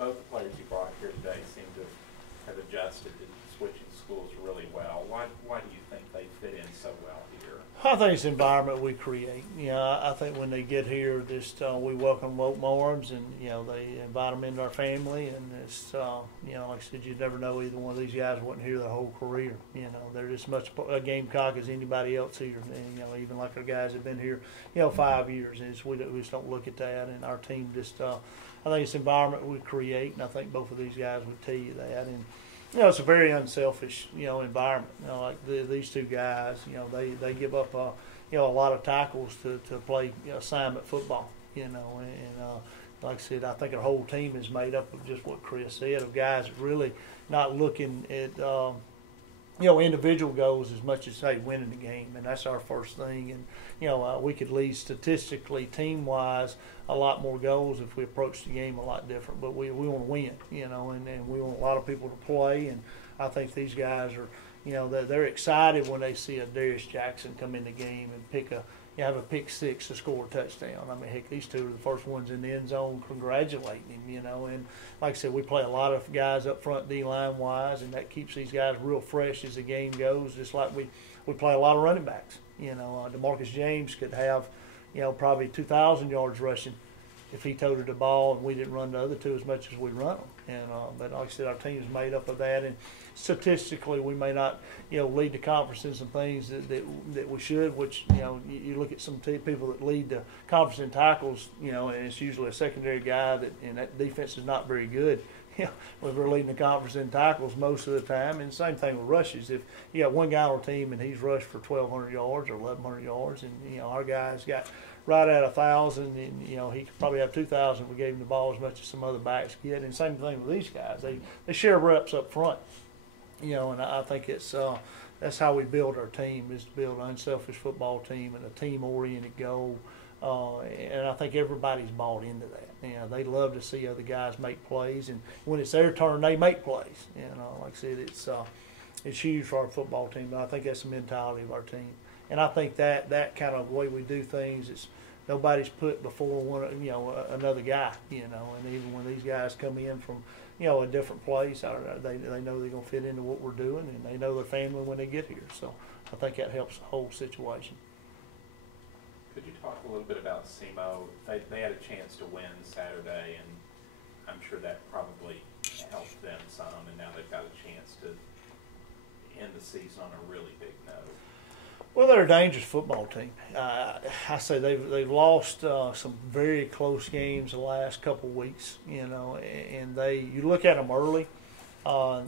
both the players you brought here today seem to have adjusted to switching schools really well. Why do you think they fit in so well here? I think it's the environment we create. I think when they get here, just we welcome them with open arms, and they invite them into our family, and it's like I said, you never know either one of these guys wasn't here their whole career. They're just much a Gamecock as anybody else here. And, even like our guys have been here, 5 years, and we just don't look at that. And our team just, I think it's the environment we create, and I think both of these guys would tell you that. And it's a very unselfish, environment. Like these two guys, they give up, a lot of tackles to play assignment football, and like I said, I think our whole team is made up of just what Chris said, of guys really not looking at, individual goals as much as, hey, winning the game, and that's our first thing. And, we could lead statistically, team-wise, a lot more goals if we approach the game a lot different. But we want to win, and we want a lot of people to play. And I think these guys are, they're excited when they see a Darius Jackson come in the game and have a pick six to score a touchdown. I mean, heck, these two are the first ones in the end zone congratulating him, And like I said, we play a lot of guys up front D-line wise, and that keeps these guys real fresh as the game goes, just like we play a lot of running backs. DeMarcus James could have, probably 2,000 yards rushing if he toted the ball and we didn't run the other two as much as we run them. And but like I said, our team is made up of that. And statistically, we may not, lead the conference in some things that we should. Which you look at some people that lead the conference in tackles, and it's usually a secondary guy and that defense is not very good. We're leading the conference in tackles most of the time, and same thing with rushes. If you got one guy on a team and he's rushed for 1,200 yards or 1,100 yards, and our guys got right at 1,000, and he could probably have 2,000 if we gave him the ball as much as some other backs get. And same thing with these guys; they share reps up front, and I think it's that's how we build our team, is to build an unselfish football team and a team-oriented goal. And I think everybody's bought into that. They love to see other guys make plays, and when it's their turn, they make plays. Like I said, it's huge for our football team. But I think that's the mentality of our team, and I think that kind of way we do things is nobody's put before another guy. And even when these guys come in from a different place, they know they're going to fit into what we're doing, and they know their family when they get here. So I think that helps the whole situation. Could you talk a little bit about SEMO? They had a chance to win Saturday, and I'm sure that probably helped them some, and now they've got a chance to end the season on a really big note. Well, they're a dangerous football team. I say they've lost some very close games the last couple of weeks, and you look at them early,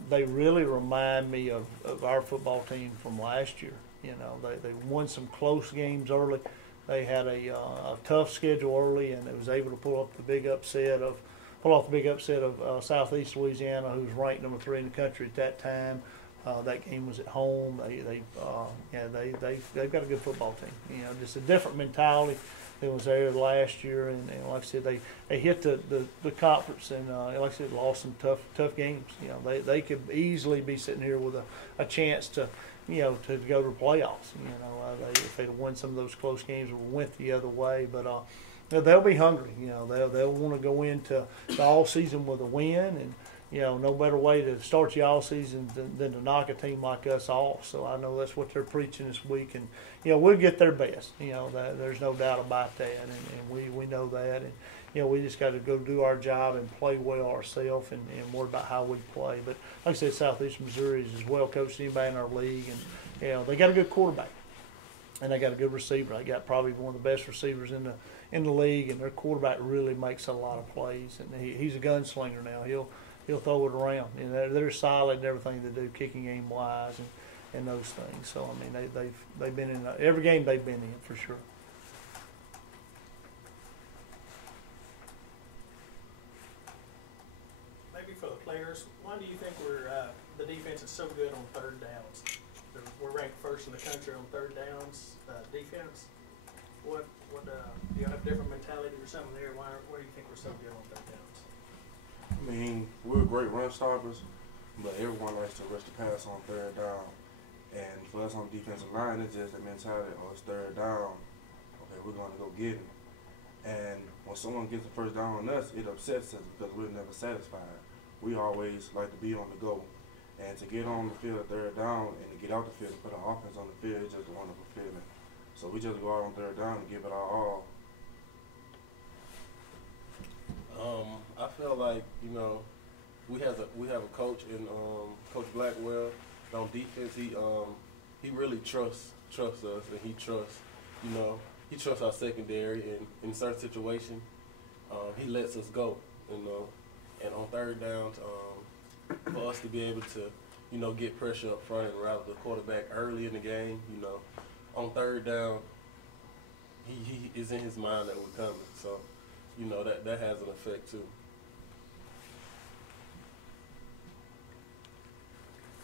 they really remind me of our football team from last year. They won some close games early. They had a tough schedule early, and they was able to pull off the big upset of Southeast Louisiana, who's ranked number 3 in the country at that time. That game was at home. They've got a good football team. Just a different mentality than was there last year. And like I said, they hit the conference, and like I said, lost some tough games. They could easily be sitting here with a chance to to go to the playoffs. If they'd have won some of those close games or went the other way. But they'll be hungry. They'll want to go into the all season with a win, and no better way to start the all season than to knock a team like us off. So I know that's what they're preaching this week, and we'll get their best. There's no doubt about that, and we know that, and we just got to go do our job and play well ourselves, and worry about how we play. But like I said, Southeast Missouri is as well coached as anybody in our league, and they got a good quarterback, and they got a good receiver. They got probably one of the best receivers in the league, and their quarterback really makes a lot of plays, and he's a gunslinger now. He'll throw it around, and they're solid in everything they do, kicking game wise, and those things. So I mean, they've been in every game they've been in for sure. Maybe for the players, why do you think the defense is so good on third downs? We're ranked first in the country on third downs defense. What do you have a different mentality or something there? Why do you think we're so good on third downs? I mean, we're great run stoppers, but everyone likes to rush the pass on third down. And for us on the defensive line, it's just the mentality, it's third down. Okay, we're going to go get it. And when someone gets the first down on us, it upsets us because we're never satisfied. We always like to be on the go. And to get on the field third down and to get out the field and put our offense on the field is just a wonderful feeling. So we just go out on third down and give it our all. I feel like, you know, we have a coach in Coach Blackwell. On defense, he really trusts us, and he trusts our secondary, and in certain situations he lets us go, you know. And on third downs, for us to be able to, you know, get pressure up front and rattle the quarterback early in the game, you know, on third down, he is in his mind that we're coming. So, you know, that has an effect too.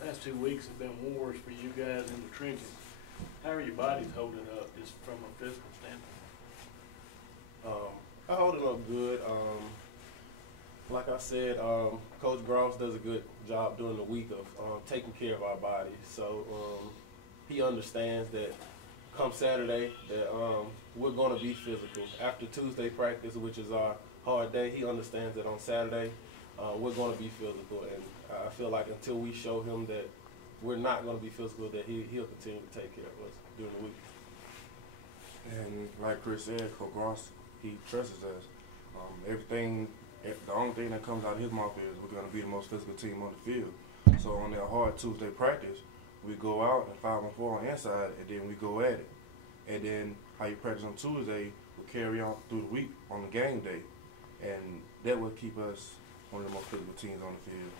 Last 2 weeks have been wars for you guys in the trenches. How are your bodies holding up, just from a physical standpoint? I holding up good. Like I said, Coach Gross does a good job during the week of taking care of our bodies. So he understands that come Saturday that we're going to be physical. After Tuesday practice, which is our hard day, he understands that on Saturday we're going to be physical. And I feel like until we show him that we're not going to be physical, that he'll continue to take care of us during the week. And like Chris said, Coach Ross, he trusts us. The only thing that comes out of his mouth is we're going to be the most physical team on the field. So on that hard Tuesday practice, we go out and 5-on-4 on inside, and then we go at it. And then how you practice on Tuesday will carry on through the week on the game day. And that will keep us one of the most physical teams on the field.